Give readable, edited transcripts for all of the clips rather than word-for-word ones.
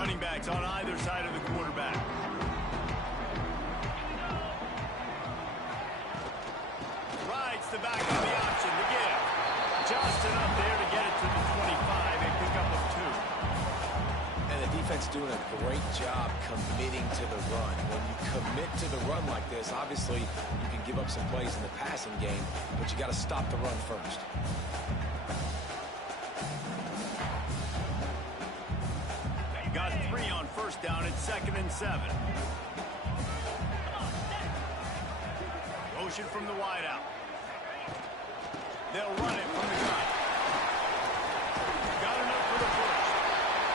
Running backs on either side of the quarterback. Rides the back on the option to give. Just enough there to get it to the 25, a pickup of 2. And the defense doing a great job committing to the run. When you commit to the run like this, obviously you can give up some plays in the passing game, but you got to stop the run first. Got 3 on first down at 2nd and 7. Motion from the wideout. They'll run it from the gun. Got enough for the first.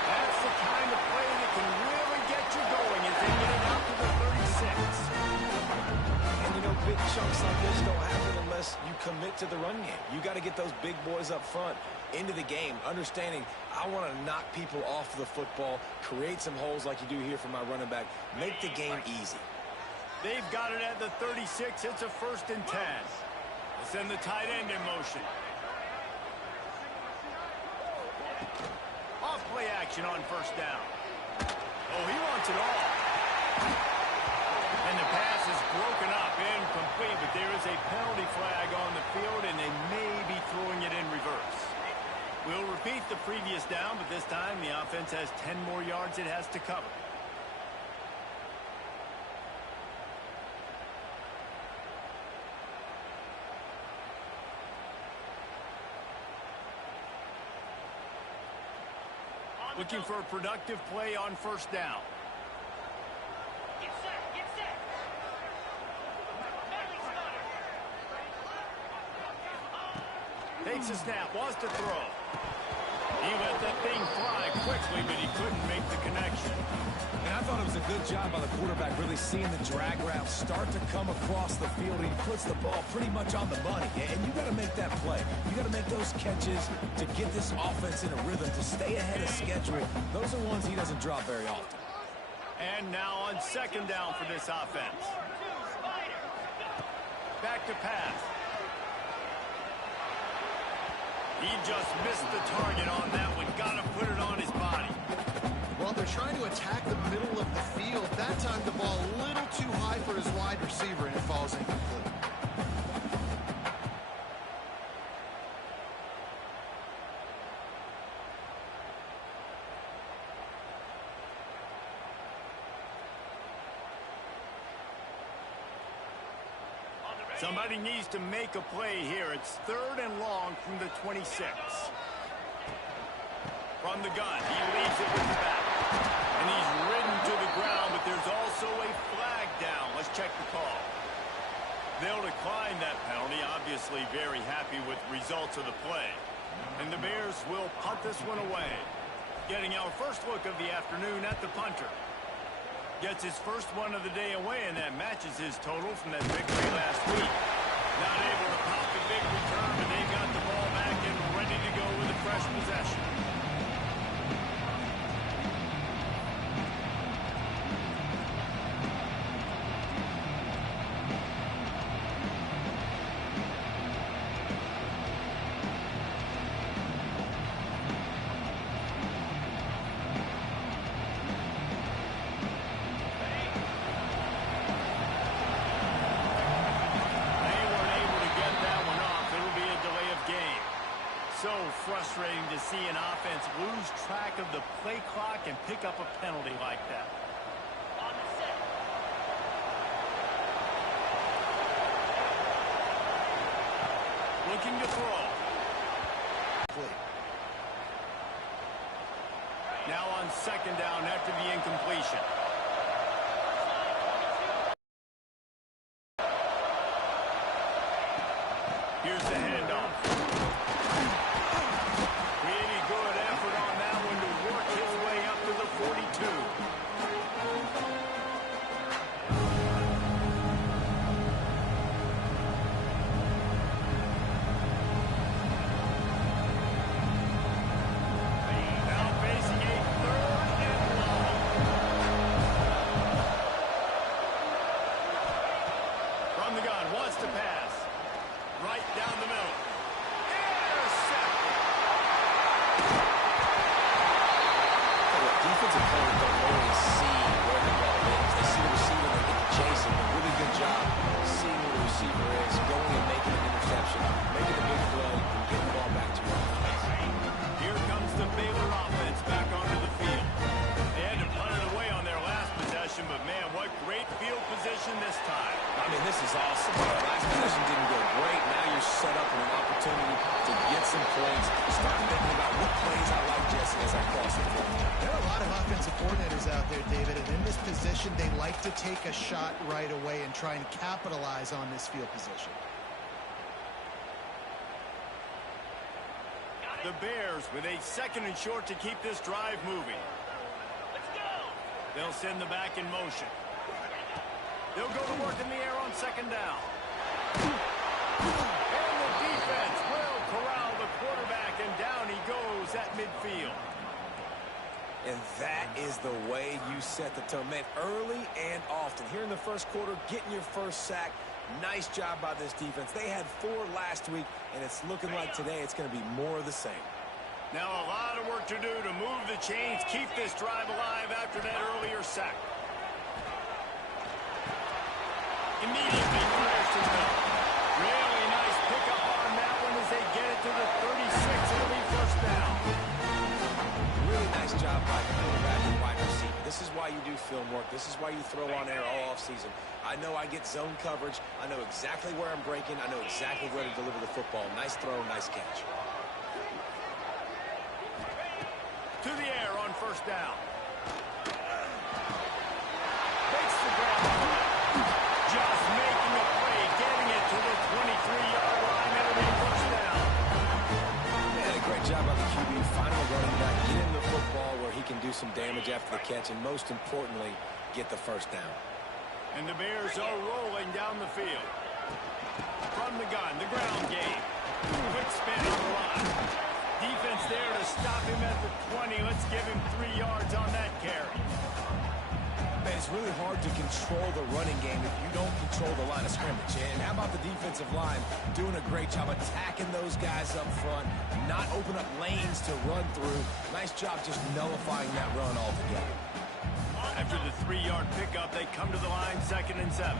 That's the kind of play that can really get you going as they get it out to the 36. And you know, big chunks like this don't happen unless you commit to the run game. You got to get those big boys up front into the game, understanding I want to knock people off the football, create some holes like you do here for my running back, make the game easy. They've got it at the 36. It's a 1st and 10. They send the tight end in motion. Off play action on first down. Oh, he wants it all. And the pass is broken up, incomplete, but there is a penalty flag on the field, and they may be throwing it in reverse. We'll repeat the previous down, but this time the offense has 10 more yards it has to cover. Looking for a productive play on first down. Get set, get set. Takes a snap, wants to throw. He let that thing fly quickly, but he couldn't make the connection. And I thought it was a good job by the quarterback really seeing the drag route start to come across the field. He puts the ball pretty much on the money. And you got to make that play. You got to make those catches to get this offense in a rhythm, to stay ahead of schedule. Those are ones he doesn't drop very often. And now on 2nd down for this offense. Back to pass. He just missed the target on that one. Got to put it on his body. Well, they're trying to attack the middle of the field. That time the ball a little too high for his wide receiver, and it falls incomplete. Somebody needs to make a play here. It's 3rd and long from the 26. From the gun, he leaves it with the back. And he's ridden to the ground, but there's also a flag down. Let's check the call. They'll decline that penalty, obviously very happy with the results of the play. And the Bears will punt this one away. Getting our first look of the afternoon at the punter. Gets his first one of the day away, and that matches his total from that victory last week. Not able to pop the big return, but they've got the ball back and ready to go with a fresh possession. So frustrating to see an offense lose track of the play clock and pick up a penalty like that. On the set. Looking to throw. Now on 2nd down after the incompletion. Here's the handoff. Really good effort on that one to work his way up to the 42. Now facing a 3rd and long. take a shot right away and try and capitalize on this field position. The Bears with a 2nd and short to keep this drive moving. Let's go. They'll send the back in motion. They'll go to work in the air on 2nd down. And the defense will corral the quarterback, and down he goes at midfield. And that is the way you set the tone, man, early and often. Here in the first quarter, getting your first sack. Nice job by this defense. They had 4 last week, and it's looking like today it's going to be more of the same. Now a lot of work to do to move the chains, keep this drive alive after that earlier sack. Immediately fires to Bill. Really nice pickup on that one as they get it to the 36. It'll be first down. Really nice job by the quarterback and wide receiver. This is why you do film work. This is why you throw on air all offseason. I know I get zone coverage. I know exactly where I'm breaking. I know exactly where to deliver the football. Nice throw, nice catch. To the air on first down. Makes the grab on that. Just making a play, getting it to the 23-yard line. It'll be first down. Man, a great job by the QB. Finding a running back, get him the football where he can do some damage after the catch, and most importantly, get the first down. And the Bears are rolling down the field. From the gun, the ground game. Quick spin on the line. Defense there to stop him at the 20. Let's give him 3 yards on that carry. Man, it's really hard to control the running game if you don't control the line of scrimmage. And how about the defensive line doing a great job attacking those guys up front, not open up lanes to run through. Nice job just nullifying that run altogether. After the 3-yard pickup, they come to the line 2nd and 7.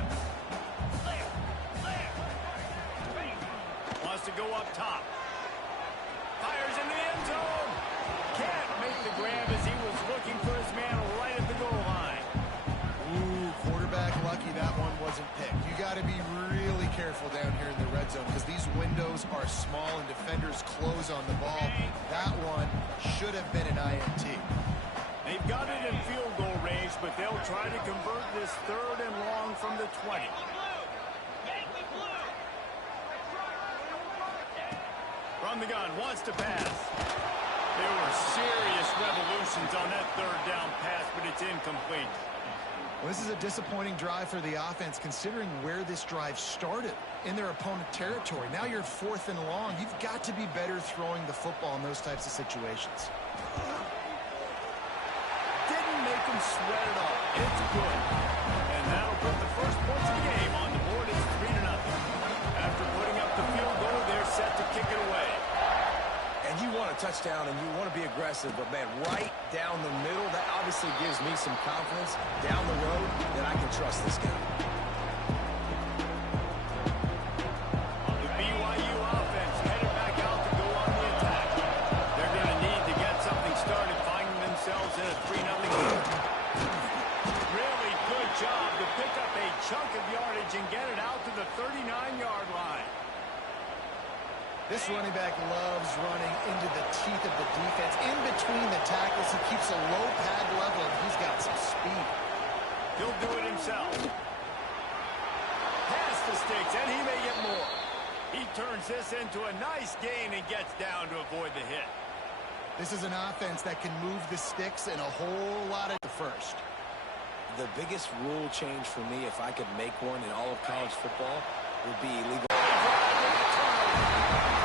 Wants to go up top. Fires into the end zone. Can't make the grab as he was looking for his man right at the goal line. Ooh, quarterback lucky that one wasn't picked. You got to be really careful down here in the red zone because these windows are small and defenders close on the ball. That one should have been an INT. They've got it in field goal range, but they'll try to convert this 3rd and long from the 20. From the gun, wants to pass. There were serious revolutions on that 3rd down pass, but it's incomplete. Well, this is a disappointing drive for the offense considering where this drive started in their opponent territory. Now you're 4th and long. You've got to be better throwing the football in those types of situations. Make him sweat it all. It's good. And that'll put the first points of the game on the board. It's 3-0. After putting up the field goal, they're set to kick it away. And you want a touchdown and you want to be aggressive, but man, right down the middle, that obviously gives me some confidence down the road that I can trust this guy. The BYU offense headed back out to go on the attack. They're going to need to get something started, finding themselves in a 3-0 lead. Really good job to pick up a chunk of yardage and get it out to the 39-yard line. This running back loves running into the teeth of the defense. In between the tackles, he keeps a low pad level, and he's got some speed. He'll do it himself. Pass the sticks, and he may get more. He turns this into a nice gain and gets down to avoid the hit. This is an offense that can move the sticks in a whole lot of the first. The biggest rule change for me, if I could make one in all of college football, would be illegal.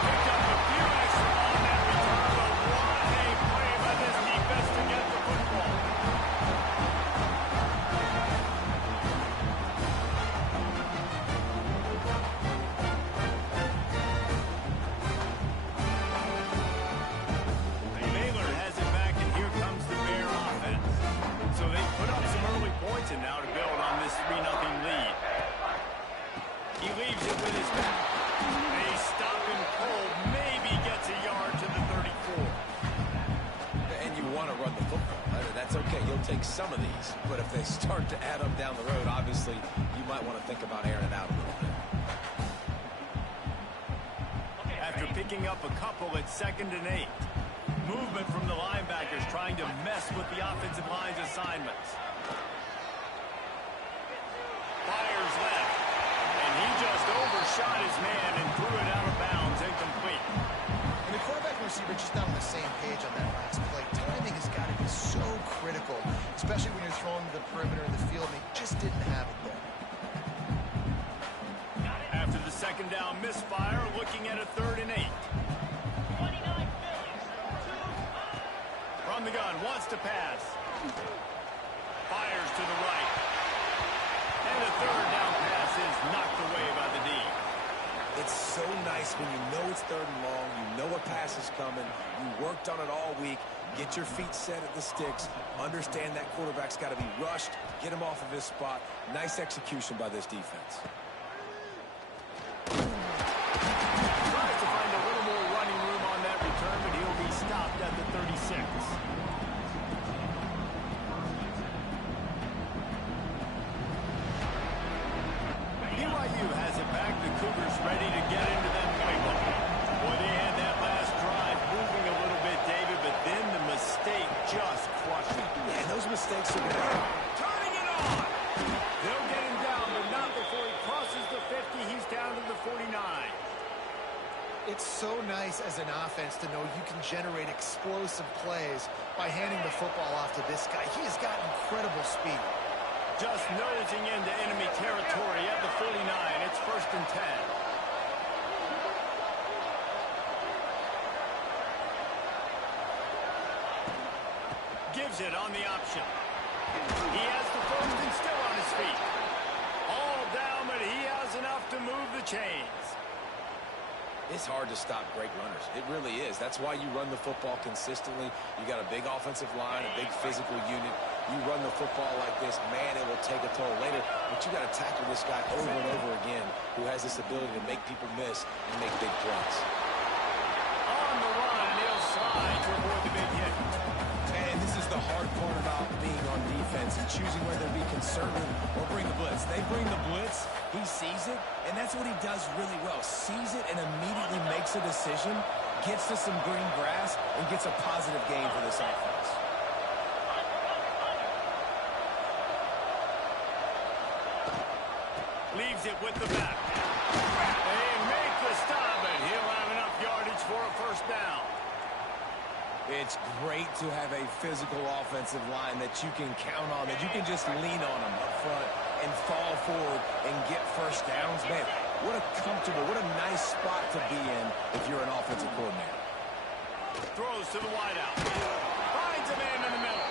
Picked up a few extra on that return, but what a play by this defense to get the football. Baylor has it back, and here comes the Bear offense. So they put up some early points, and now to build on this 3-0 lead. He leaves it with his back. They stop him cold, maybe gets a yard to the 34. And you want to run the football. That's okay. You'll take some of these. But if they start to add up down the road, obviously, you might want to think about airing it out a little bit. After picking up a couple at 2nd and 8. Movement from the linebackers trying to mess with the offensive line's assignments. page on that last play. Timing has got to be so critical, especially when you're throwing to the perimeter of the field, and they just didn't have it there. After the second down misfire, looking at a 3rd and 8. 29 Phillies. From the gun, wants to pass. Fires to the right. And the 3rd down pass is knocked away by the D. It's so nice when you know it's 3rd and long, you know a pass is coming, you worked on it all week, get your feet set at the sticks, understand that quarterback's got to be rushed, get him off of his spot. Nice execution by this defense. Tries to find a little more running room on that return, but he'll be stopped at the 36. BYU has it back. The Cougars ready to get into that playbook. Boy, they had that last drive moving a little bit, David, but then the mistake just crushed it. Yeah, and those mistakes are going to happen. Turning it on! They'll get him down, but not before he crosses the 50. He's down to the 49. It's so nice as an offense to know you can generate explosive plays by handing the football off to this guy. He has got incredible speed. Just nosing into enemy territory at the 49. It's 1st and 10. Gives it on the option. He has the 1st and still on his feet. All down, but he has enough to move the chains. It's hard to stop great runners. It really is. That's why you run the football consistently. You got a big offensive line, a big physical unit. You run the football like this, man, it will take a toll later. But you got to tackle this guy over and over again who has this ability to make people miss and make big plays. On the run, and he'll slide to avoid the big hit. And this is the hard part about being on defense and choosing whether to be conservative or bring the blitz. They bring the blitz, he sees it, and that's what he does really well. Sees it and immediately makes a decision, gets to some green grass, and gets a positive gain for this offense. Leaves it with the back. They make the stop, and he'll have enough yardage for a 1st down. It's great to have a physical offensive line that you can count on, that you can just lean on them up front and fall forward and get 1st downs. Man, what a comfortable, what a nice spot to be in if you're an offensive coordinator. Throws to the wideout. Finds a man in the middle.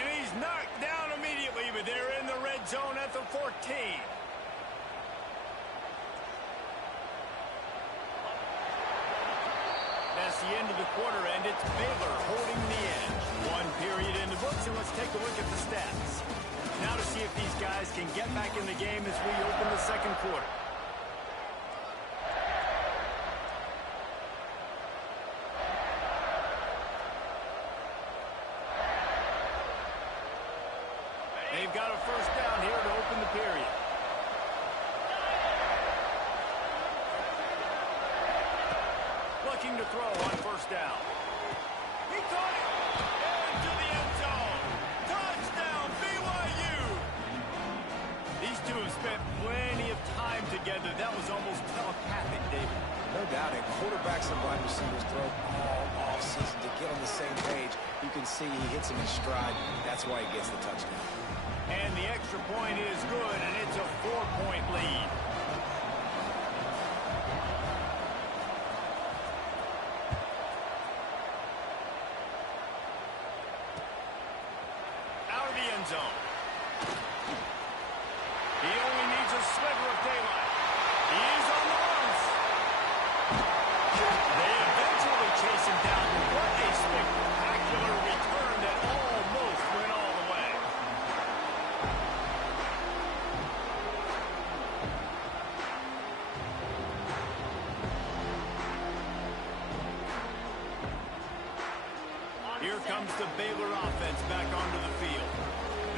And he's knocked down immediately, but they're in the red zone at the 14. That's the end of the quarter, and it's Baylor holding the edge. 1 period in the books, and let's take a look at the stats. Now to see if these guys can get back in the game as we open the 2nd quarter. They've got a 1st down here to open the period. Looking to throw on 1st down. He caught it! Into the end zone! Touchdown, BYU! These two have spent plenty of time together. That was almost telepathic, David. No doubt, and quarterbacks and wide receivers throw all offseason to get on the same page. You can see he hits him in stride. That's why he gets the touchdown. And the extra point is good, and it's a 4-point lead. Out of the end zone. He only needs a sliver of daylight. He's on the runs. They eventually chase him down. What a spectacular return that almost went all the way. Here comes the Baylor offense back onto the field.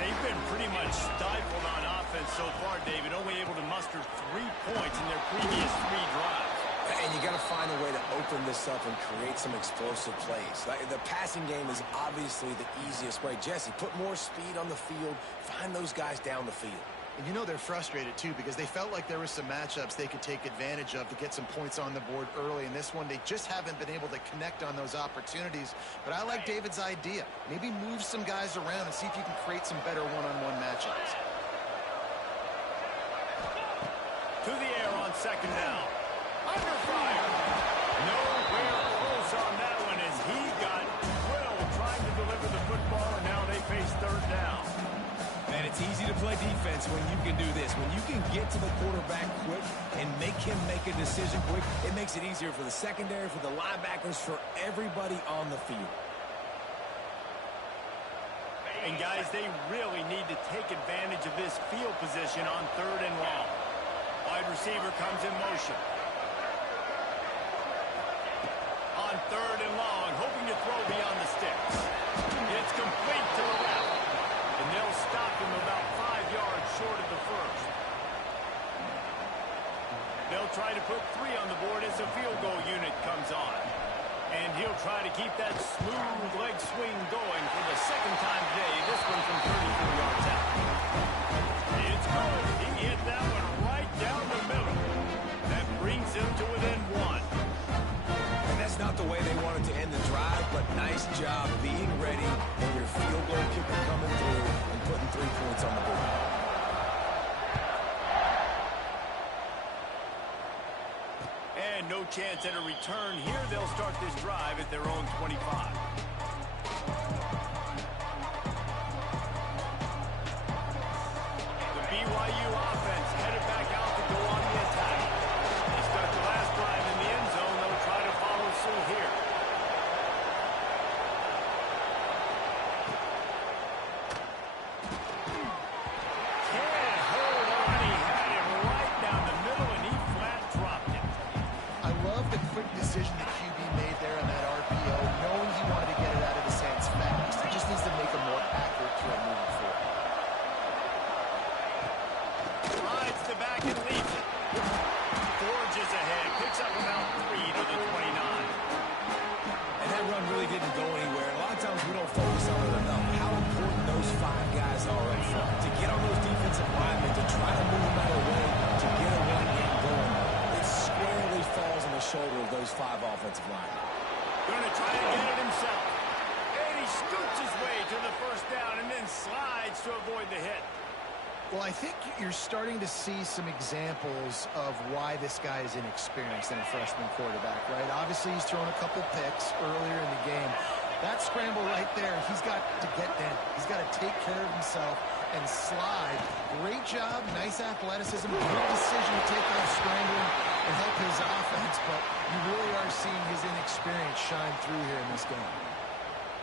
They've been pretty much stifled on offense so far, David, only able to muster 3 points in their previous 3 drives. And you got to find a way to open this up and create some explosive plays. The passing game is obviously the easiest way. Jesse, put more speed on the field. Find those guys down the field. And you know they're frustrated, too, because they felt like there were some matchups they could take advantage of to get some points on the board early. In this one, they just haven't been able to connect on those opportunities. But I like David's idea. Maybe move some guys around and see if you can create some better one-on-one matchups. To the air on second down. Under fire. Nowhere close on that one as he got drilled trying to deliver the football, and now they face third down. And it's easy to play defense when you can do this. When you can get to the quarterback quick and make him make a decision quick, it makes it easier for the secondary, for the linebackers, for everybody on the field. And guys, they really need to take advantage of this field position on third and long. Wide receiver comes in motion. On third and long, hoping to throw beyond the sticks. It's complete to the left. And they'll stop him about 5 yards short of the first. They'll try to put 3 on the board as the field goal unit comes on. And he'll try to keep that smooth leg swing going for the second time today. This one from 34 yards out. It's good. He hit that one right down the middle. That brings him to within 1. And that's not the way they wanted to end the drive, but nice job being ready and your field goal kicker coming through and putting 3 points on the board. And no chance at a return here. They'll start this drive at their own 25. The BYU offense headed back out to go on the attack. They start the last drive in the end zone. They'll try to follow suit here. Can't hold on. He had him right down the middle, and he flat dropped him. I love the quick decision the QB made there on that RPO, knowing he wanted to get it out of his hands fast. He just needs to make a more accurate throw moving forward. Rides the back and leads it. Forges ahead. Picks up about 3 to the 29. And that run really didn't go anywhere. A lot of times we don't focus on it enough. How important those 5 guys are up front. To get on those defensive linemen, to try to move them out of the way, to get a run game going. It squarely falls on the shoulder of those 5 offensive linemen. Going to try to get it himself. And he scoots his way to the first down and then slides to avoid the hit. Well, I think you're starting to see some examples of why this guy is inexperienced in a freshman quarterback, right? Obviously, he's thrown a couple picks earlier in the game. That scramble right there, he's got to get down. He's got to take care of himself and slide. Great job, nice athleticism, good decision to take off scrambling and help his offense, but you really are seeing his inexperience shine through here in this game.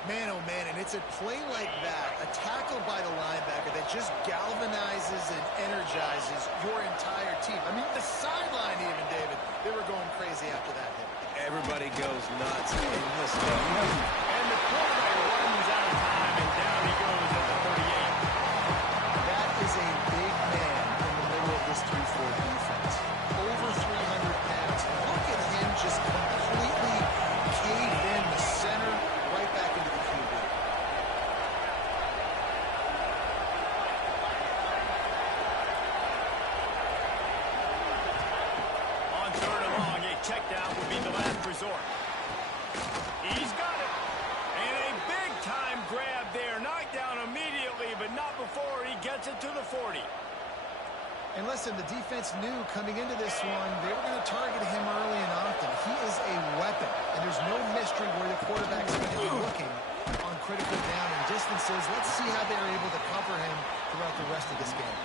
Man, oh man, and it's a play like that, a tackle by the linebacker that just galvanizes and energizes your entire team. I mean, the sideline even, David, they were going crazy after that hit. Everybody goes nuts. And listen, And the quarterback runs out of time, and down he goes at the 38. That is a big man in the middle of this 3-4 defense. Over 300 pounds. Look at him just completely caved in the center, right back into the QB. On third and long, a check down would be the last resort. He's got it. And a big-time grab there. Knocked down immediately, but not before he gets it to the 40. And listen, the defense knew coming into this one, they were going to target him early and often. He is a weapon, and there's no mystery where the quarterback's going to be looking on critical down and distances. Let's see how they're able to cover him throughout the rest of this game.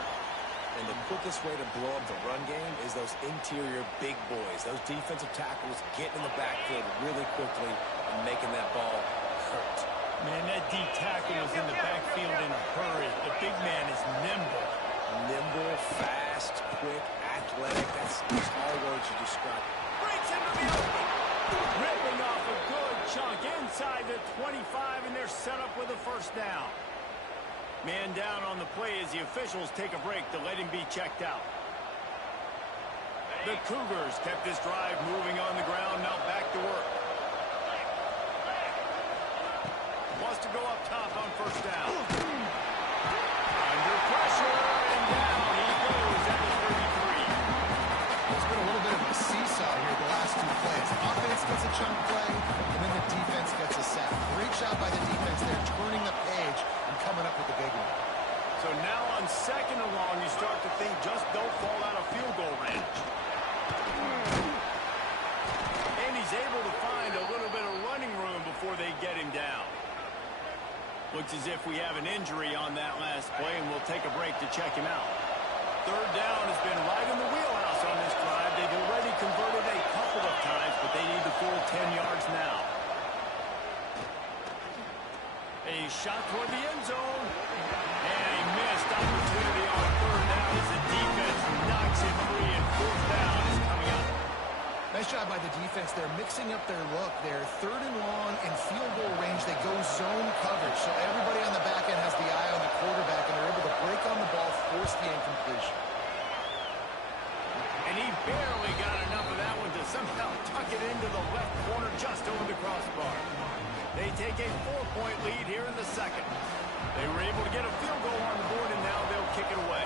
and the quickest way to blow up the run game is those interior big boys, those defensive tackles getting in the backfield really quickly and making that ball hurt. Man, that D tackle was in the backfield in a hurry. The big man is nimble. Nimble, fast, quick, athletic. That's all words you describe. Breaks into the open. Ripping off a good chunk inside the 25, and they're set up with a first down. Man down on the play as the officials take a break to let him be checked out. The Cougars kept this drive moving on the ground, now back to work. Wants to go up top on first down. Under pressure, and down. He goes at the 33. It's been a little bit of a seesaw here the last two plays. Offense gets a chunk play, and then the defense gets a sack. Great job by the defense there, turning the page and coming up with the big one. So now on 2nd and long, you start to think just don't fall out of field goal range. And he's able to find a little bit of running room before they get him down. Looks as if we have an injury on that last play, and we'll take a break to check him out. 3rd down has been right in the wheelhouse on this drive. They've already converted a couple of times, but they need the full 10 yards now. A shot toward the end zone. And a missed opportunity on 3rd down as the defense knocks it free, and 4th down is coming up. Nice job by the defense. They're mixing up their look. They're 3rd and long in field goal range. They go zone coverage. So everybody on the back end has the eye on the quarterback, and they're able to break on the ball, force the incompletion. And he barely got enough of that one to somehow tuck it into the left corner just over the crossbar. They take a 4-point lead here in the 2nd. They were able to get a field goal on the board, and now they'll kick it away.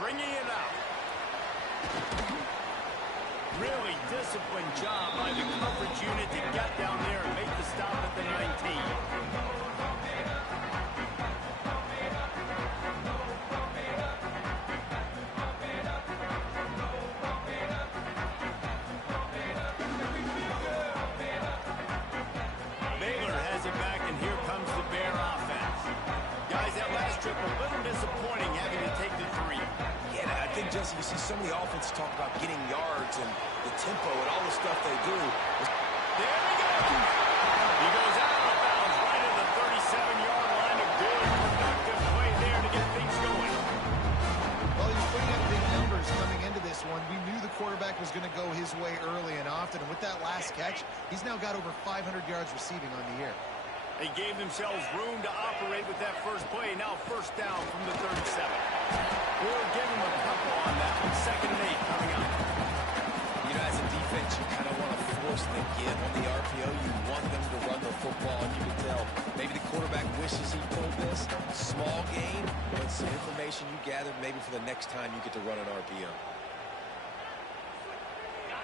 Bringing it out. Really disciplined job by the coverage unit to get down there and make the stop at the 19. Baylor has it back, and here comes the Bear offense. Guys, that last trip a little disappointing having to take the 3. Yeah, I think, Jesse, you see so many offenses talk about getting yards and the tempo and all the stuff they do. There he goes. He goes out of bounds right at the 37-yard line. A good, productive play there to get things going. Well, he was putting up big numbers coming into this one. We knew the quarterback was going to go his way early and often. And with that last catch, he's now got over 500 yards receiving on the year. They gave themselves room to operate with that first play. Now 1st down from the 37. We'll give him a couple on that one. 2nd and 8 coming up. You know, as a defense, you kind of want to force the give on the RPO. You want them to run the football, and you can tell maybe the quarterback wishes he pulled this. Small gain, but some information you gathered maybe for the next time you get to run an RPO.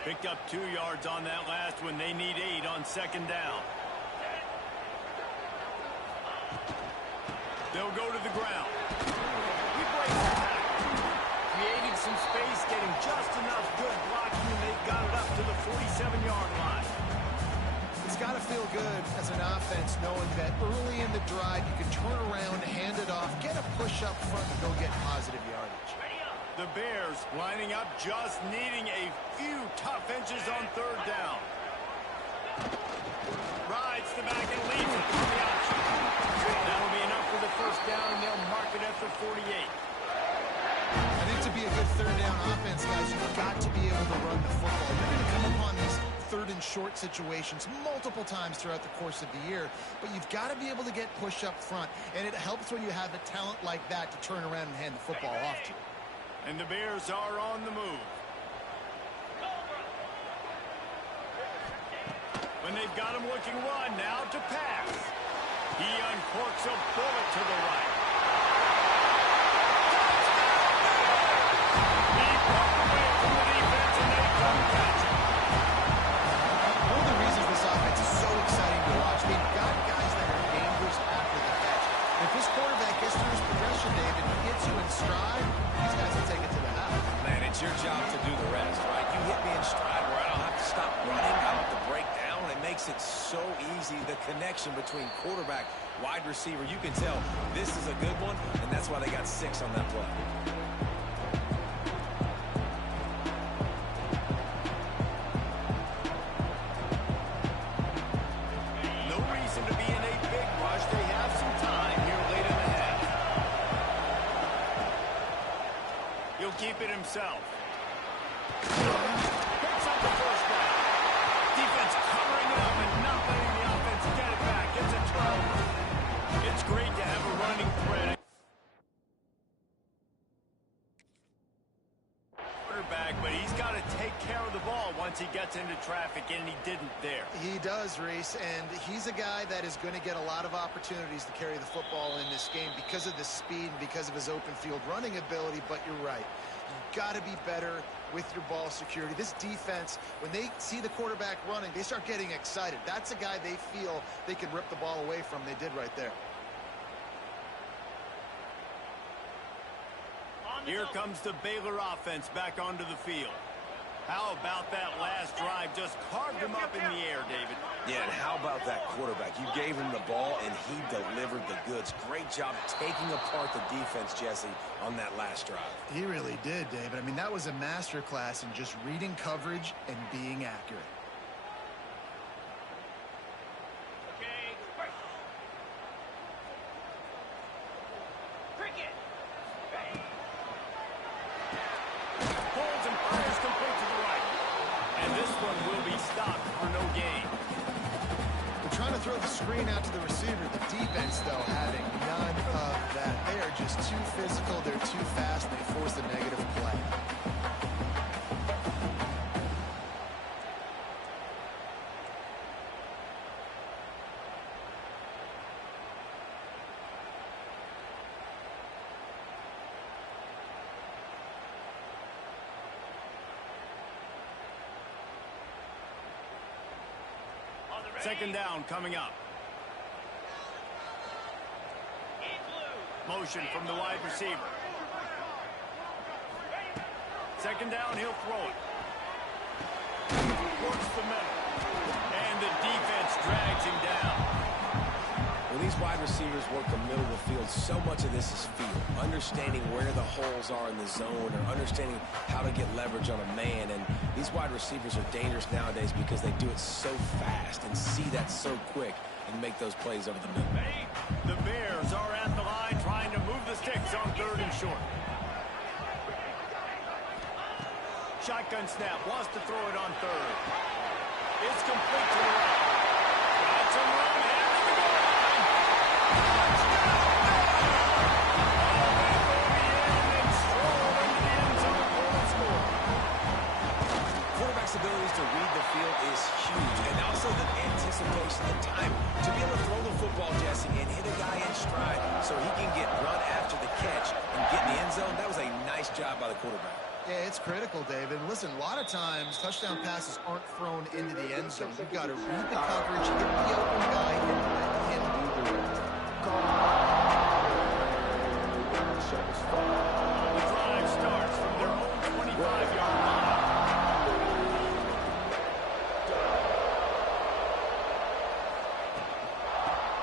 Picked up 2 yards on that last one. They need 8 on 2nd down. They'll go to the ground. He breaks the tackle, creating some space, getting just enough good blocking, and they've got it up to the 47-yard line. It's got to feel good as an offense knowing that early in the drive you can turn around, hand it off, get a push up front, and go get positive yardage. The Bears lining up, just needing a few tough inches on 3rd down. Rides the back and leads it from the option. That'll be enough for the 1st down, and they'll mark it at the 48. I think to be a good 3rd down offense, guys, you've got to be able to run the football. You're going to come upon these 3rd and short situations multiple times throughout the course of the year, but you've got to be able to get push up front, and it helps when you have a talent like that to turn around and hand the football off to you. And the Bears are on the move. When they've got him looking run, now to pass. He uncorks a bullet to the right. He broke away from the defense, and they couldn't catch him. One of the reasons this offense is so exciting to watch, they've got guys that are dangerous after the catch. If this quarterback gets through his progression, David, he gets you in stride, these guys will take it to the house. Man, it's your job to do the rest, right? You hit me in stride where I don't have to stop running. I don't have to break down. It makes it so easy, the connection between quarterback, wide receiver. You can tell this is a good one, and that's why they got 6 on that play. No reason to be in a big rush. They have some time here late in the half. He'll keep it himself. Picks up the 1st down. Defense covering it up and not letting the offense get it back. It's a turnover. It's great to have a running threat. once he gets into traffic, and he didn't there. He does, Reese, and he's a guy that is going to get a lot of opportunities to carry the football in this game because of the speed and because of his open field running ability, but you're right. You've got to be better with your ball security. This defense, when they see the quarterback running, they start getting excited. That's a guy they feel they can rip the ball away from. They did right there. Here comes the Baylor offense back onto the field. How about that last drive? Just carved him up in the air, David. Yeah, and how about that quarterback? You gave him the ball, and he delivered the goods. Great job taking apart the defense, Jesse, on that last drive. He really did, David. I mean, that was a masterclass in just reading coverage and being accurate. Okay. Cricket. Holds and fires complete to the right. And this one will be stopped for no gain. They're trying to throw the screen out to the receiver. The defense, though, having none of that. They are just too physical. They're too fast. They force a negative play. Second down coming up. Motion from the wide receiver. Second down, he'll throw it. Works the middle. And the defense drags him down. When these wide receivers work the middle of the field, so much of this is feel. Understanding where the holes are in the zone or understanding how to get leverage on a man. And these wide receivers are dangerous nowadays because they do it so fast and see that so quick and make those plays over the middle. The Bears are at the line trying to move the sticks on 3rd and short. Shotgun snap, wants to throw it on 3rd. It's complete to the right. Got some room, and to the goal line. Touchdown, and stroll into the end zone for the score. Quarterback's abilities to read the field is huge, and also the anticipation, the time to be able to throw the football, Jesse, and hit a guy in stride so he can get run after the catch and get in the end zone. That was a nice job by the quarterback. Yeah, it's critical, David. Listen, a lot of times touchdown passes aren't thrown into the end zone. You've got to read the coverage, hit the open guy, and let him do the rest. The drive starts from their own 25-yard line.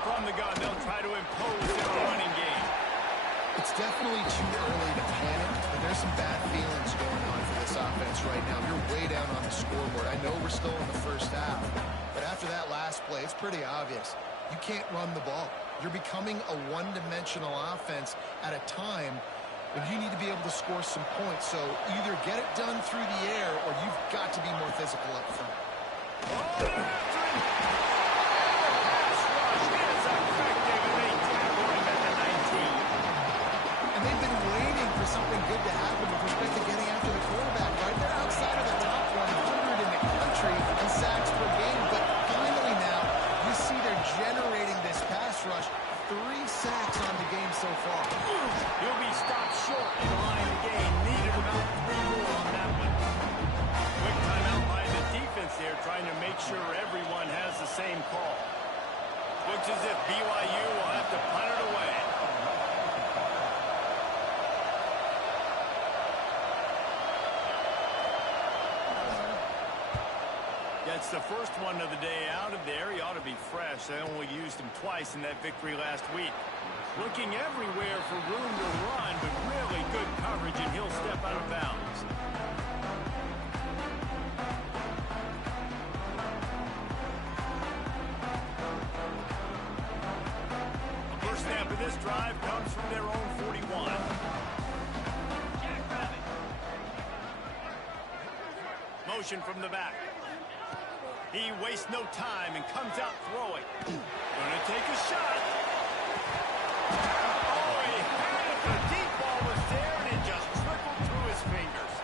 From the gun, they'll try to impose their running game. It's definitely too early to panic, but there's some bad feelings going on for this offense right now. You're way down on the scoreboard. I know we're still in the first half, but after that last play, it's pretty obvious. You can't run the ball. You're becoming a one-dimensional offense at a time when you need to be able to score some points. So either get it done through the air or you've got to be more physical up front. Oh, they're after him. Pass rush is effective, and they tackle him at the 19. And they've been waiting for something good to happen with respect to getting after the quarterback, right? They're outside of the top 100 in the country in sacks per game, but finally now you see they're generating this pass rush. 3 sacks on the game so far. He'll be stopped short in the line of gain. Needed about 3 more on that one. Quick timeout by the defense here, trying to make sure everyone has the same call. Looks as if BYU will have to punt it away. That's the first one of the day out of there. He ought to be fresh. They only used him twice in that victory last week. Looking everywhere for room to run, but really good coverage, and he'll step out of bounds. The first snap of this drive comes from their own 41. Motion from the back. He wastes no time and comes out throwing. Gonna take a shot. Oh, he had it. The deep ball was there, and it just trickled through his fingers.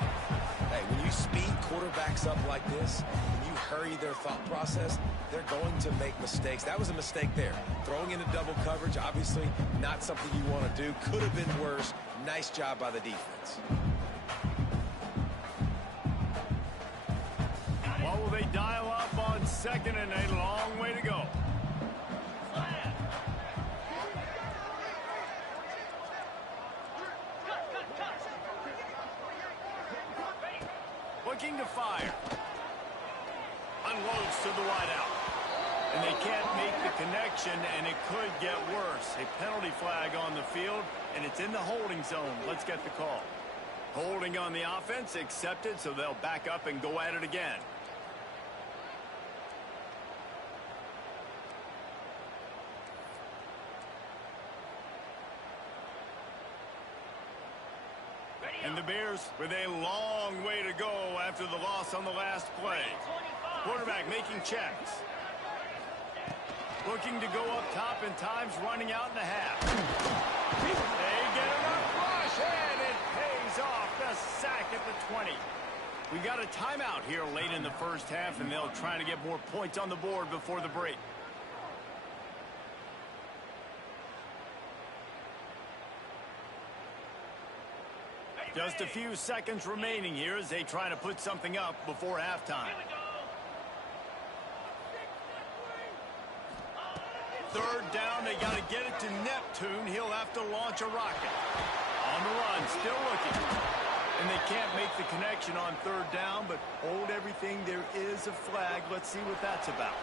Hey, when you speed quarterback's up like this, and you hurry their thought process, they're going to make mistakes. That was a mistake there. Throwing into double coverage, obviously not something you want to do. Could have been worse. Nice job by the defense. What will they dial up on second and a long way to go? Looking to fire. Unloads to the wideout. And they can't make the connection, and it could get worse. A penalty flag on the field, and it's in the holding zone. Let's get the call. Holding on the offense, accepted, so they'll back up and go at it again. And the Bears with a long way to go after the loss on the last play. Quarterback making checks. Looking to go up top, and time's running out in the half. They get enough rush, and it pays off. The sack at the 20. We got a timeout here late in the first half, and they'll try to get more points on the board before the break. Just a few seconds remaining here as they try to put something up before halftime. Third down, they got to get it to Neptune. He'll have to launch a rocket. On the run, still looking. And they can't make the connection on third down, but hold everything. There is a flag. Let's see what that's about.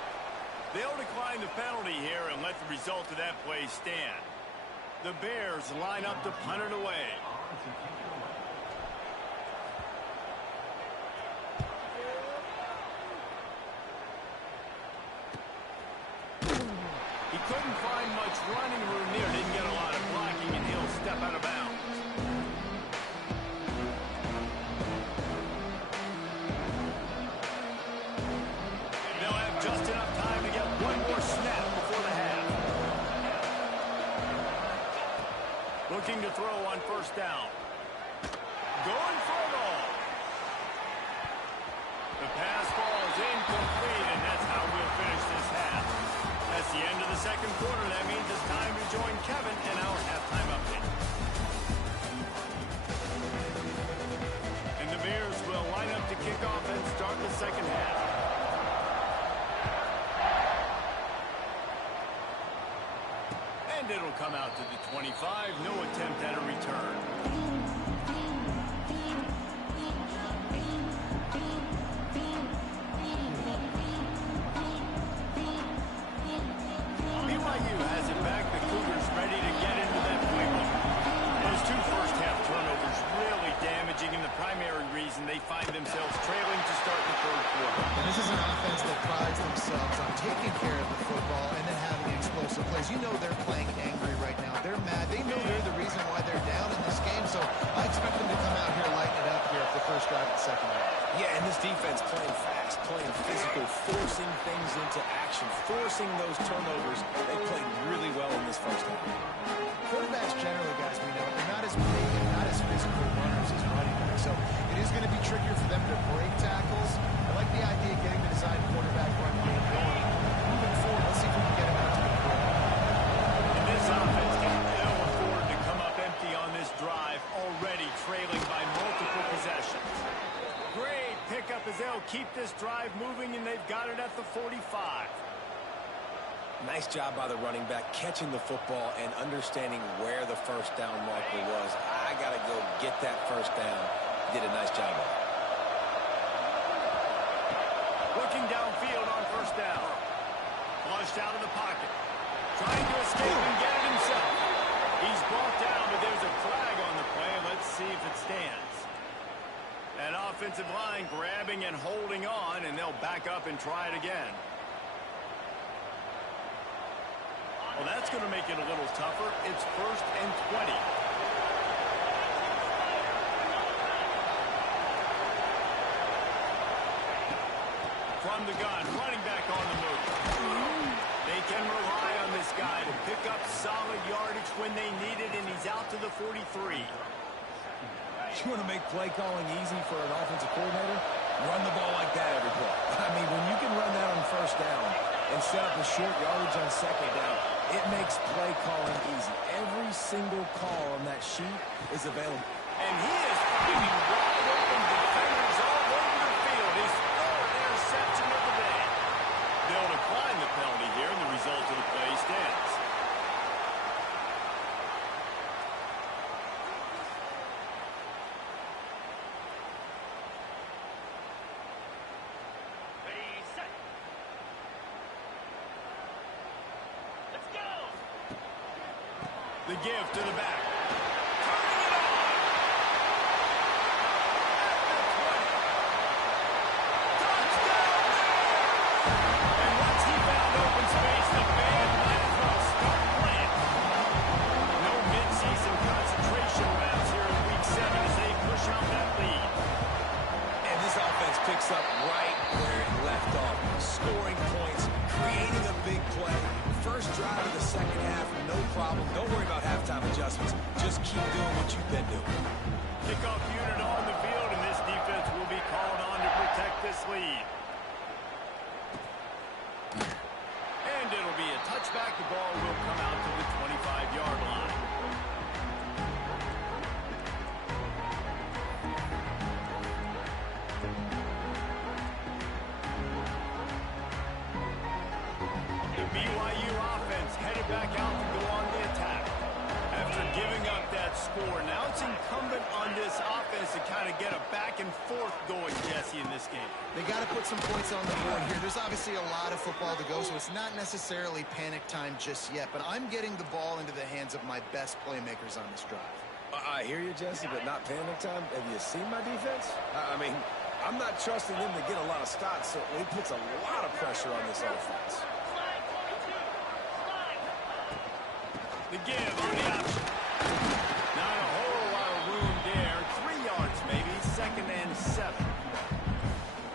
They'll decline the penalty here and let the result of that play stand. The Bears line up to punt it away. Couldn't find much running room there. Didn't get a lot of blocking, and he'll step out of bounds. They'll have just enough time to get one more snap before the half. Looking to throw on first down. Going for it all. The pass ball is incomplete, and that's how we'll finish this half. That's the end of the second quarter. That means it's time to join Kevin in our halftime update. And the Bears will line up to kick off and start the second half. And it'll come out to the 25. No attempt at a return. BYU has it back. The Cougars ready to get into that playbook. Those two first-half turnovers really damaging, and the primary reason they find themselves trailing to start the third quarter. And this is an offense that prides themselves on taking care of the football and then having explosive plays. You know they're playing angry right now. They're mad. They know they're the reason why they're down in this game, so I expect them to come out here lighten it up here at the first drive of the second half. Yeah, and this defense playing fast, playing physical, forcing things into action, forcing those turnovers. They played really well in this first half. Quarterbacks generally, guys, we know, they're not as big and not as physical runners as running backs, so it is going to be trickier for them to break tackles. I like the idea of getting the design quarterback run game going. Moving forward, let's see if we can get him out to the field. And this offense can ill afford to come up empty on this drive, already trailing by multiple possessions. Great pickup as they'll keep this drive moving, and they've got it at the 45. Nice job by the running back, catching the football and understanding where the first down marker was. I got to go get that first down. Did a nice job of it. Looking downfield on first down. Flushed out of the pocket. Trying to escape and get it himself. He's brought down, but there's a flag on the play. Let's see if it stands. That offensive line grabbing and holding on, and they'll back up and try it again. Well, that's going to make it a little tougher. It's 1st and 20. From the gun, running back on the move. They can rely on this guy to pick up solid yardage when they need it, and he's out to the 43. You want to make play calling easy for an offensive coordinator? Run the ball like that every play. I mean, when you can run that on first down and set up a short yardage on second down, it makes play calling easy. Every single call on that sheet is available. And he is finding wide open defenders all over the field. His third interception of the day. They'll decline the penalty here, and the result of the play stands. The give to the back. Turning it on. At the 20. Touchdown there. And once he found open space, the band might as well start playing. No mid-season concentration laps here in Week 7 as they push out that lead. And this offense picks up right where it left off. Scoring points, creating a big play. First drive of the second half, no problem. Don't worry about halftime adjustments. Just keep doing what you've been doing. Kickoff unit on the field, and this defense will be called on to protect this lead. And it'll be a touchback. The ball will come out to the 25-yard line. BYU offense headed back out to go on the attack. After giving up that score, now it's incumbent on this offense to kind of get a back and forth going, Jesse, in this game. They got to put some points on the board here. There's obviously a lot of football to go, so it's not necessarily panic time just yet, but I'm getting the ball into the hands of my best playmakers on this drive. I hear you, Jesse, but not panic time. Have you seen my defense? I mean, I'm not trusting them to get a lot of stops, so it puts a lot of pressure on this offense. The give on the option. Not a whole lot of room there. 3 yards maybe. 2nd and 7.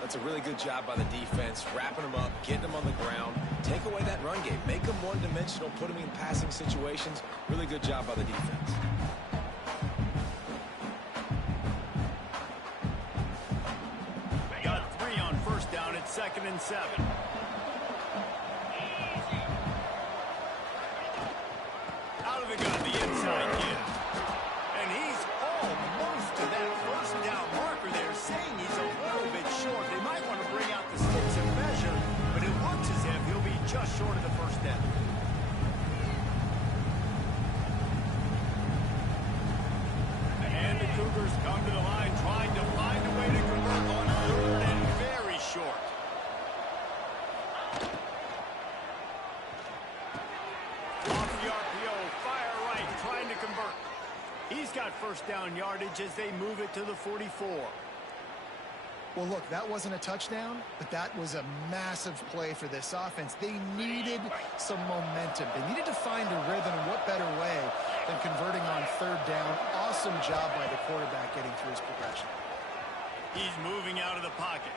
That's a really good job by the defense, wrapping them up, getting them on the ground. Take away that run game. Make them one-dimensional, put them in passing situations. Really good job by the defense. Got 3 on first down at 2nd and 7. Out of the gun, the inside give. And he's almost to that first down marker there, saying he's a little bit short. They might want to bring out the sticks and measure, but it looks as if he'll be just short of the first down. And the Cougars come to the line trying to find a way to convert on 3rd and very short. Off the RPO, fire right, trying to convert. He's got first down yardage as they move it to the 44. Well, look, that wasn't a touchdown, but that was a massive play for this offense. They needed some momentum. They needed to find a rhythm, and what better way than converting on 3rd down. Awesome job by the quarterback getting through his progression. He's moving out of the pocket.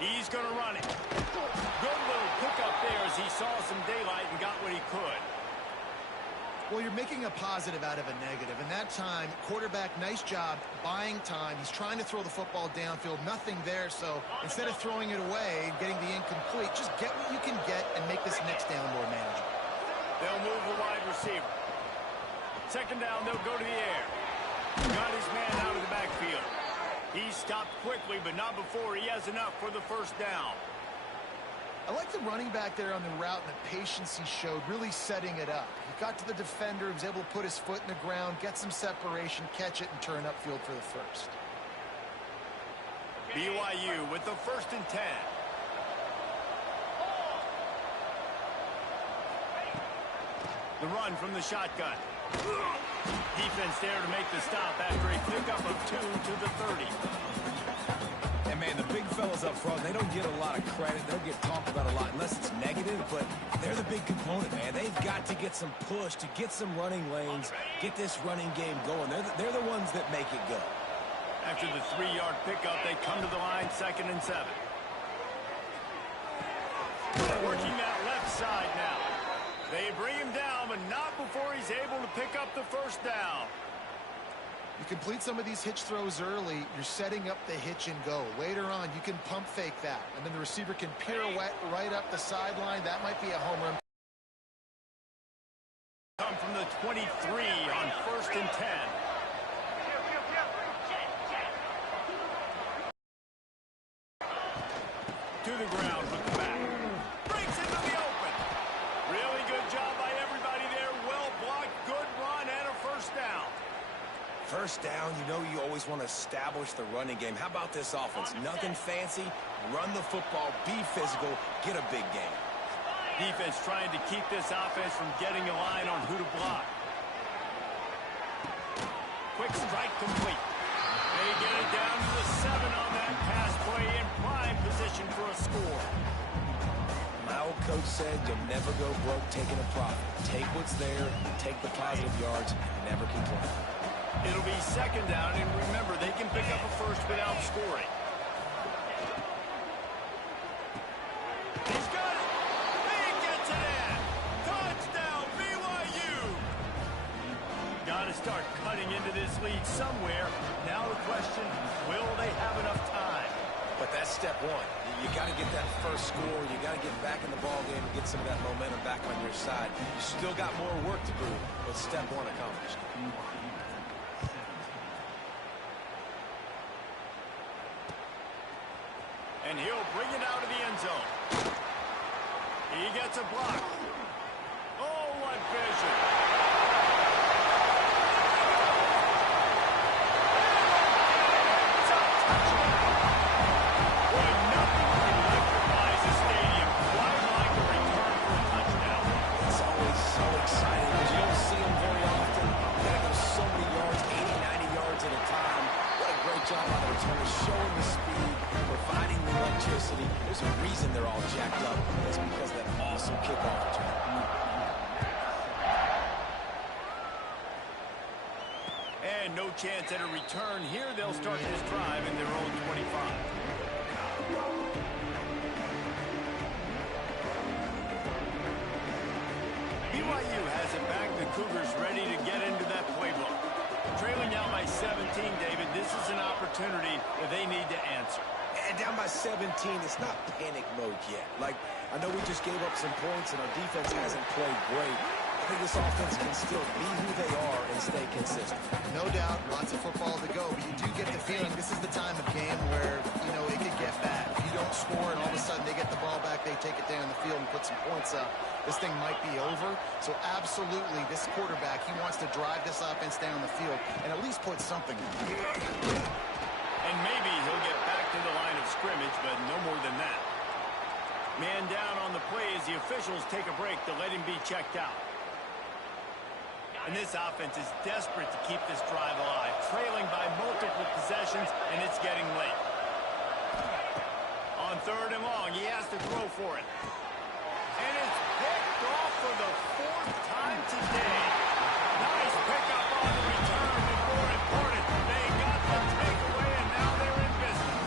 He's going to run it. Good little pickup there as he saw some daylight and got what he could. Well, you're making a positive out of a negative. And that time, quarterback, nice job buying time. He's trying to throw the football downfield. Nothing there, so instead of throwing it away and getting the incomplete, just get what you can get and make this next down more manageable. They'll move the wide receiver. 2nd down, they'll go to the air. Got his man out of the backfield. He stopped quickly, but not before he has enough for the first down. I like the running back there on the route and the patience he showed, really setting it up. He got to the defender, he was able to put his foot in the ground, get some separation, catch it, and turn upfield for the first. BYU with the 1st and 10. The run from the shotgun. Defense there to make the stop after a pickup of 2 to the 30. And, man, the big fellas up front, they don't get a lot of credit. They'll get talked about a lot unless it's negative, but they're the big component, man. They've got to get some push, to get some running lanes, get this running game going. They're the ones that make it go. After the 3-yard pickup, they come to the line, 2nd and 7. Working that left side now. They bring him down, but not before he's able to pick up the first down. You complete some of these hitch throws early, you're setting up the hitch and go. Later on, you can pump fake that, and then the receiver can pirouette right up the sideline. That might be a home run. Come from the 23 on 1st and 10. To the ground with the back. Breaks into the open. Really good job by everybody there. Well blocked, good run, and a first down. First down, you know you always want to establish the running game. How about this offense? Nothing fancy. Run the football, be physical, get a big game. Defense trying to keep this offense from getting a line on who to block. Quick strike complete. They get it down to the 7 on that pass play in prime position for a score. My old coach said you'll never go broke taking a profit. Take what's there, take the positive yards, and never complain. It'll be 2nd down, and remember, they can pick up a first without scoring. He's got it! He gets it in! Touchdown, BYU! Got to start cutting into this lead somewhere. Now the question, will they have enough time? But that's step one. You got to get that first score. You got to get back in the ball game and get some of that momentum back on your side. You still got more work to do, but step one accomplished. And he'll bring it out of the end zone. He gets a block. Oh, what vision. It's a touchdown. Boy, nothing electrifies the stadium quite like a return for a touchdown. It's always so exciting because you don't see them very often. You got to go so many yards, 80, 90 yards at a time. What a great job by the returner, showing the speed, providing the electricity. There's a reason they're all jacked up. It's because of that awesome kickoff return. And no chance at a return here. They'll start this drive in their own 25. BYU has it back. The Cougars ready to get into that playbook. Trailing now by 17, David. This is an opportunity that they need to answer. And down by 17, it's not panic mode yet. Like, I know we just gave up some points and our defense hasn't played great. I think this offense can still be who they are and stay consistent. No doubt, lots of football to go, but you do get the feeling this is the time of game where, you know, it could get bad. If you don't score and all of a sudden they get the ball back, they take it down the field and put some points up, this thing might be over. So absolutely, this quarterback, he wants to drive this offense down the field and at least put something in. And maybe he'll get back to the line of scrimmage, but no more than that. Man down on the play as the officials take a break to let him be checked out. And this offense is desperate to keep this drive alive, trailing by multiple possessions, and it's getting late. On 3rd and long, he has to throw for it. And it's picked off for the 4th time today. Nice pickup on the return, but more important, they got the takeaway, and now they're in business.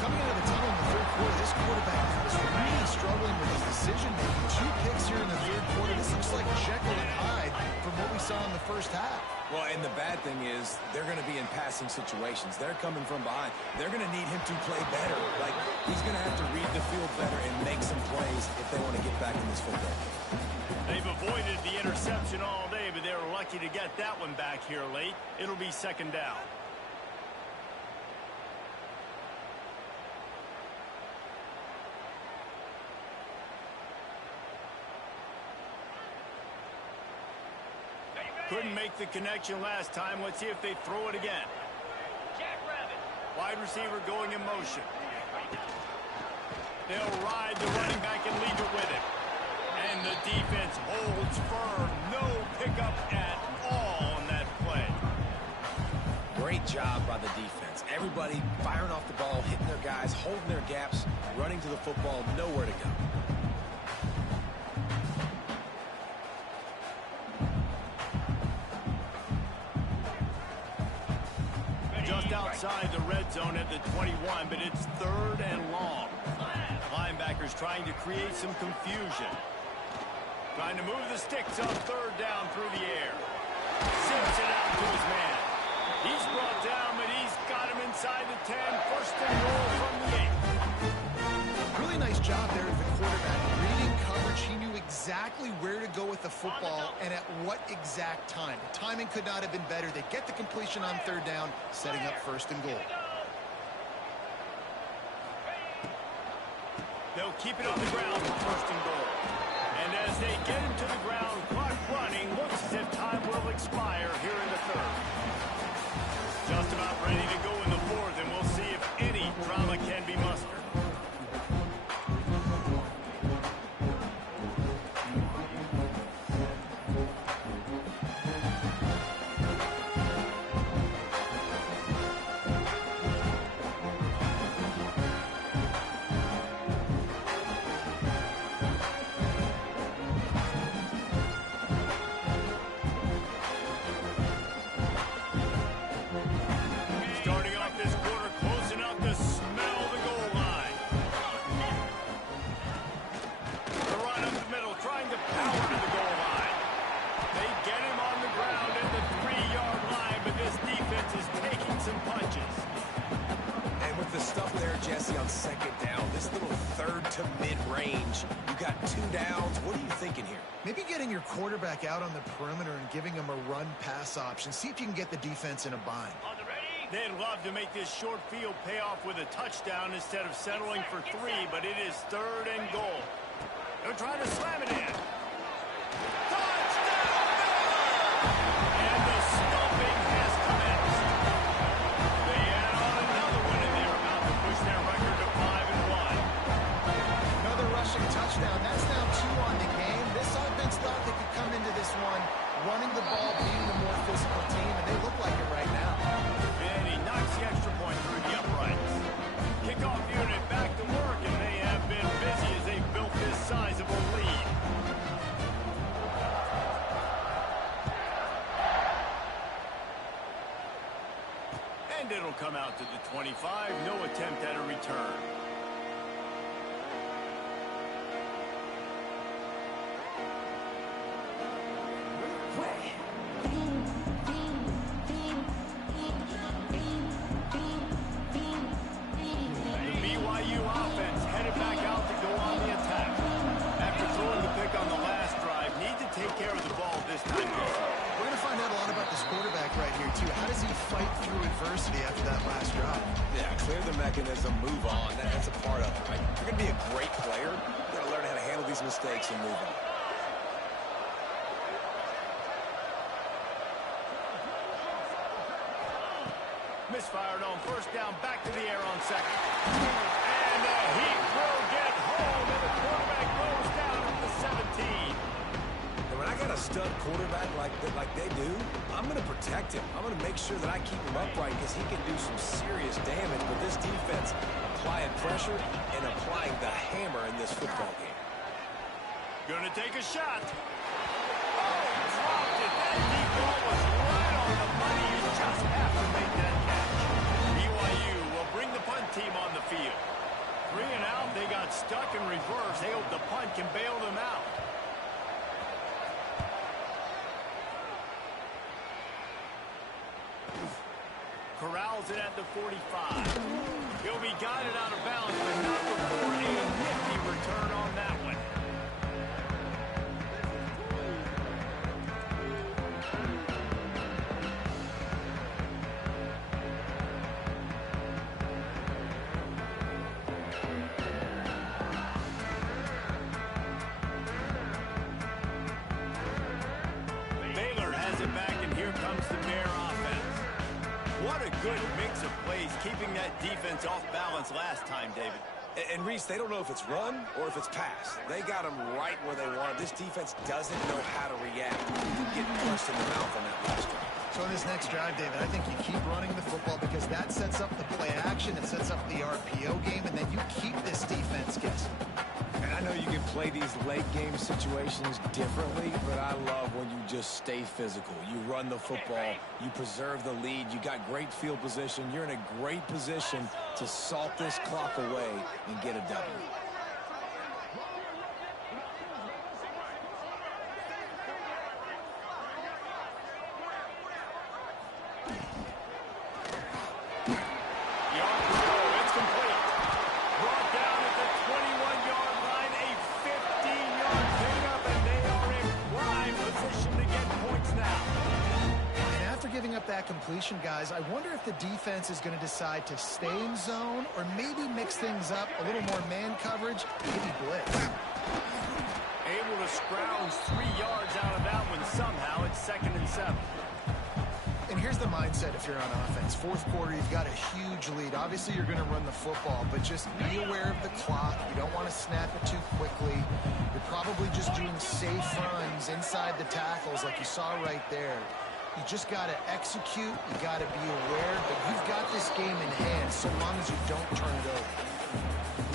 Coming out of the tunnel in the 3rd quarter, this quarterback is really struggling with his decision-making. 2 picks here in the 3rd quarter. This looks like Jekyll and Hyde from what we saw in the 1st half. Well, and the bad thing is they're going to be in passing situations. They're coming from behind. They're going to need him to play better. Like, he's going to have to read the field better and make some plays if they want to get back in this football game. They've avoided the interception all day, but they were lucky to get that one back here late. It'll be 2nd down. Couldn't make the connection last time. Let's see if they throw it again. Wide receiver going in motion. They'll ride the running back and leave it with him. And the defense holds firm. No pickup at all on that play. Great job by the defense. Everybody firing off the ball, hitting their guys, holding their gaps, running to the football, nowhere to go. Just outside the red zone at the 21, but it's 3rd and long. Linebackers trying to create some confusion. Trying to move the sticks on 3rd down through the air. Zips it out to his man. He's brought down, but he's got him inside the 10. First and goal from the 8. Really nice job there as the quarterback. Reading coverage, he knew exactly where to go with the football and at what exact time. The timing could not have been better. They get the completion on third down, setting up first and goal. They'll keep it on the ground for first and goal. And as they get him to the ground, clock running, looks as if time will expire here in the third. Just about ready to go in the fourth, and we'll see if any drama can be mustered. Starting off this quarter close enough to smell the goal line. The run up the middle, trying to power to the goal line. They get him on the ground at the 3-yard line, but this defense is taking some punches. And with the stuff there, Jesse, on second down, this little third to mid-range, you got 2 downs. What are you thinking here? Maybe getting your quarterback out on the perimeter and giving him a run-pass option. See if you can get the defense in a bind. On the ready. They'd love to make this short field pay off with a touchdown instead of settling for 3, but it is third and goal. They'll try to slam it in. Touchdown, Baylor! And the stomping has commenced. They add on another one, and they're about to push their record to 5-1. Another rushing touchdown. That's now 2 on the game. This offense thought they could come into this one running the ball, being the more physical team, and they look like it right now. And he knocks the extra point through the uprights. Kickoff unit back to work, and they have been busy as they built this sizable lead. And it'll come out to the 25. No attempt at a return. The BYU offense headed back out to go on the attack. After throwing the pick on the last drive, need to take care of the ball this time. We're going to find out a lot about this quarterback right here, too. How does he fight through adversity after that last drive? Yeah, clear the mechanism, move on. That's a part of it, right? If you're going to be a great player, you got to learn how to handle these mistakes and move on. Misfired on first down, back to the air on second. And he will get home, and the quarterback goes down at the 17. And when I got a stud quarterback like they do, I'm going to protect him. I'm going to make sure that I keep him upright because he can do some serious damage. But this defense applying pressure and applying the hammer in this football game. Gonna take a shot. Oh, dropped it. That deep ball was right on the money. You just have to make that catch. BYU will bring the punt team on the field. 3 and out. They got stuck in reverse. They hope the punt can bail them out. Corrals it at the 45. He'll be guided out of bounds, but not before a nifty return on that one. Baylor has it back, and here comes the Bear offense. What a good mix of plays, keeping that defense off balance last time, David. And Reese, they don't know if it's run or if it's pass. They got them right where they want. This defense doesn't know how to react. Getting punched in the mouth on that last drive. So in this next drive, David, I think you keep running the football because that sets up the play action, it sets up the RPO game, and then you keep this defense guessing. And I know you can play these late game situations differently, but I love when you just stay physical. You run the football, you preserve the lead, you got great field position, you're in a great position to salt this clock away and get a W. completion, guys. I wonder if the defense is going to decide to stay in zone or maybe mix things up, a little more man coverage, maybe blitz. Able to scrounge 3 yards out of that one somehow. It's 2nd and 7. And here's the mindset if you're on offense. Fourth quarter, you've got a huge lead. Obviously, you're going to run the football, but just be aware of the clock. You don't want to snap it too quickly. You're probably just doing safe runs inside the tackles like you saw right there. You just got to execute. You got to be aware, but you've got this game in hand so long as you don't turn it over.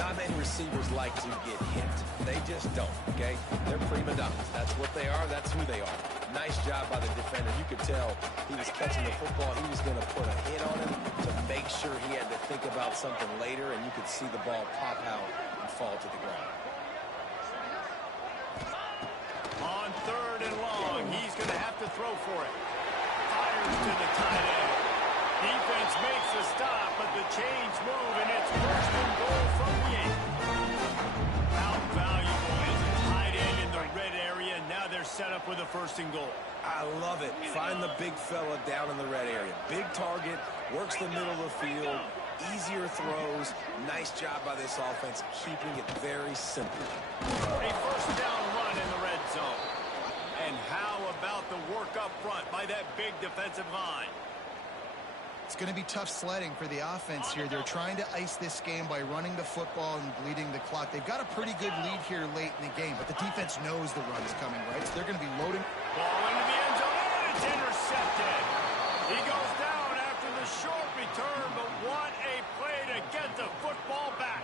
Not many receivers like to get hit. They just don't, okay? They're prima donnas. That's what they are. That's who they are. Nice job by the defender. You could tell he was catching the football. He was going to put a hit on him to make sure he had to think about something later, and you could see the ball pop out and fall to the ground. On 3rd and long, he's going to have to throw for it. Fires to the tight end. Defense makes the stop, but the chains move, and it's 1st and goal from the 8. How valuable is a tight end in the red area? Now they're set up with a 1st and goal. I love it. Find the big fella down in the red area. Big target, works the middle of the field, easier throws. Nice job by this offense, keeping it very simple. A 1st down run in the red zone. And how about the work up front by that big defensive line? It's going to be tough sledding for the offense here. They're trying to ice this game by running the football and bleeding the clock. They've got a pretty good lead here late in the game, but the defense knows the run is coming, right? So they're going to be loading. Ball into the end zone, and it's intercepted. He goes down after the short return, but what a play to get the football back.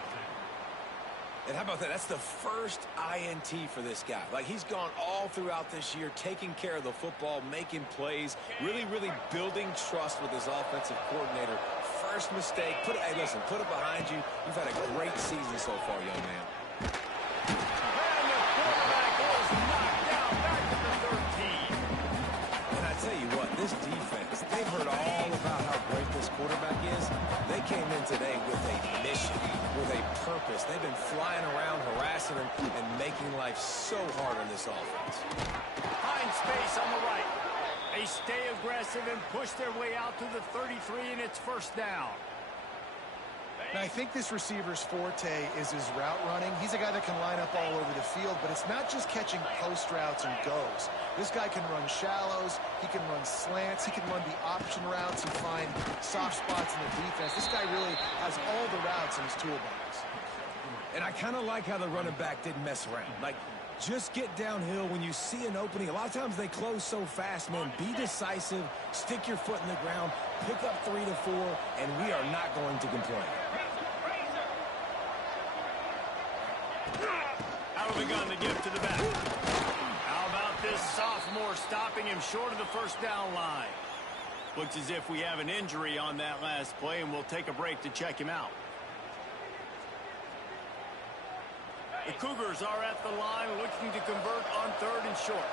And how about that? That's the first INT for this guy. Like, he's gone all throughout this year, taking care of the football, making plays, really, really building trust with his offensive coordinator. First mistake, hey, listen, put it behind you. You've had a great season so far, young man. And the quarterback is knocked down back to the 13. And I tell you what, this defense, they've heard all about how great this quarterback is. They came in today with a mission, with a purpose. They've been flying around, harassing him, and making life so hard on this offense. Find space on the right. They stay aggressive and push their way out to the 33, and it's 1st down. Now, I think this receiver's forte is his route running. He's a guy that can line up all over the field, but it's not just catching post routes and goes. This guy can run shallows, he can run slants, he can run the option routes and find soft spots in the defense. This guy really has all the routes in his toolbox. And I kind of like how the running back didn't mess around. Like, just get downhill when you see an opening. A lot of times they close so fast, man. Be decisive, stick your foot in the ground, pick up 3 to 4, and we are not going to complain. Out of the gun, the gift to the back. How about this sophomore stopping him short of the 1st down line? Looks as if we have an injury on that last play, and we'll take a break to check him out. The Cougars are at the line looking to convert on 3rd and short.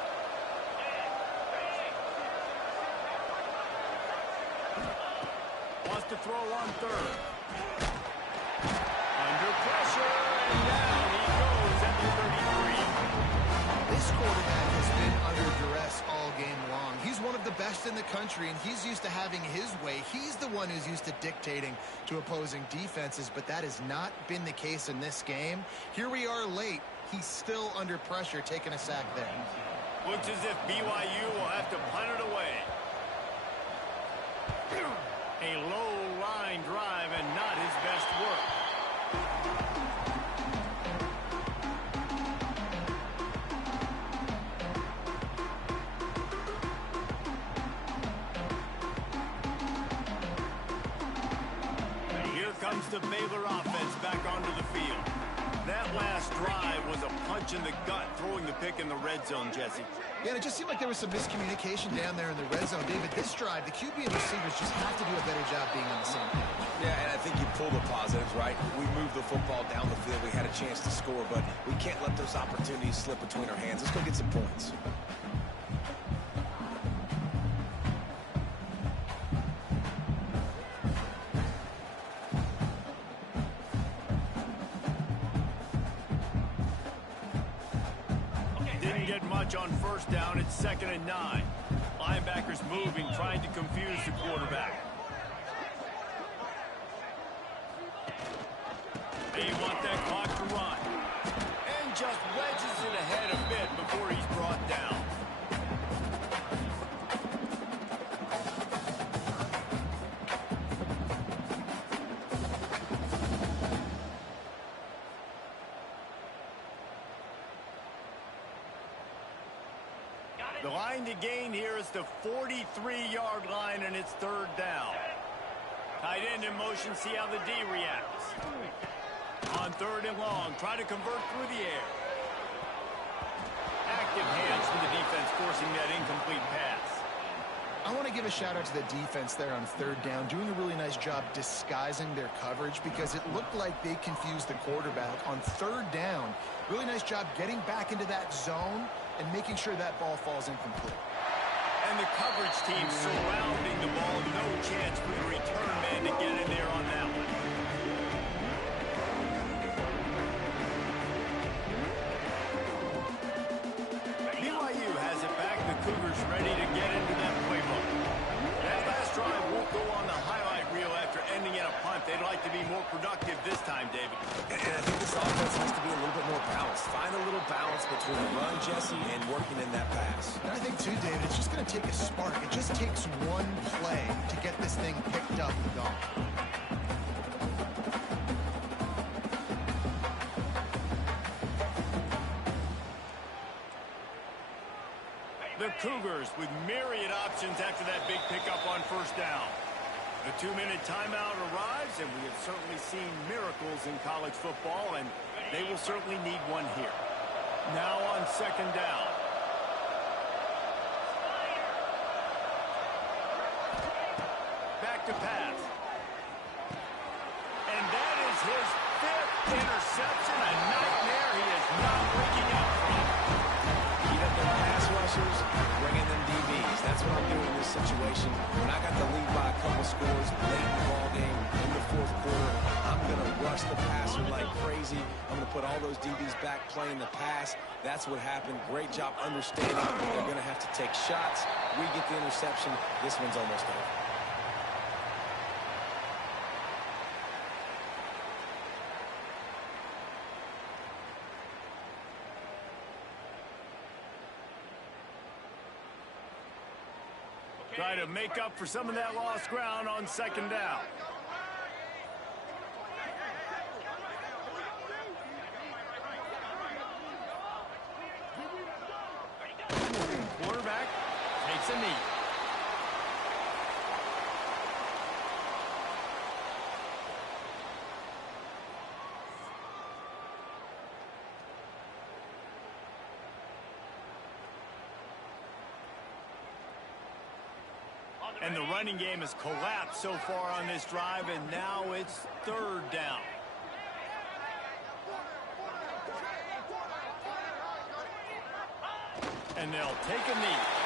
Wants to throw on 3rd. Under pressure, and down he goes at the 33. This quarterback has been under duress all game long. He's one of the best in the country, and he's used to having his way. He's the one who's used to dictating to opposing defenses, but that has not been the case in this game. Here we are late. He's still under pressure, taking a sack there. Looks as if BYU will have to punt it away. A low line drive and not his best work. Here comes the Baylor offense back onto the field. That last drive was a punch in the gut, throwing the pick in the red zone, Jesse. Yeah, and it just seemed like there was some miscommunication down there in the red zone. David, this drive, the QB and receivers just have to do a better job being on the same page. Yeah, and I think you pull the positives, right? We moved the football down the field. We had a chance to score, but we can't let those opportunities slip between our hands. Let's go get some points. Didn't get much on 1st down. It's 2nd and 9. Linebackers moving, trying to confuse the quarterback. They want that clock to run. And just wedges it ahead a bit before he's brought down. The line to gain here is the 43-yard line, and it's third down. Tight end in motion, see how the D reacts. On third and long, try to convert through the air. Active hands from the defense, forcing that incomplete pass. I want to give a shout out to the defense there on third down, doing a really nice job disguising their coverage because it looked like they confused the quarterback on third down. Really nice job getting back into that zone and making sure that ball falls incomplete. And the coverage team surrounding the ball. No chance for the return man to get in there on that one. BYU has it back. The Cougars ready to get into that playbook. That last drive won't go on the highlight reel after ending in a punt. They'd like to be more productive this time, David. And I think this offense has to be a little bit more balanced. Find a little balance between the run, Jesse, and working in that pass. And I think, too, David, it's just going to take a spark. It just takes one play to get this thing picked up and gone. The Cougars with myriad options after that big pickup on first down. The 2-minute timeout arrives, and we have certainly seen miracles in college football, and they will certainly need one here. Now on second down. Back to pass. And that is his 5th interception. A nightmare he is not waking up from. Heat up them pass rushers, bring in them DBs. That's what I'm doing in this situation. When I got the lead by a couple scores late in the ball game in the fourth quarter, I'm going to rush the passer like crazy. I'm going to put all those DBs back playing the pass. That's what happened. Great job understanding. They're going to have to take shots. We get the interception. This one's almost over. Try to make up for some of that lost ground on second down. Quarterback takes a knee. And the running game has collapsed so far on this drive, and now it's third down. And they'll take a knee.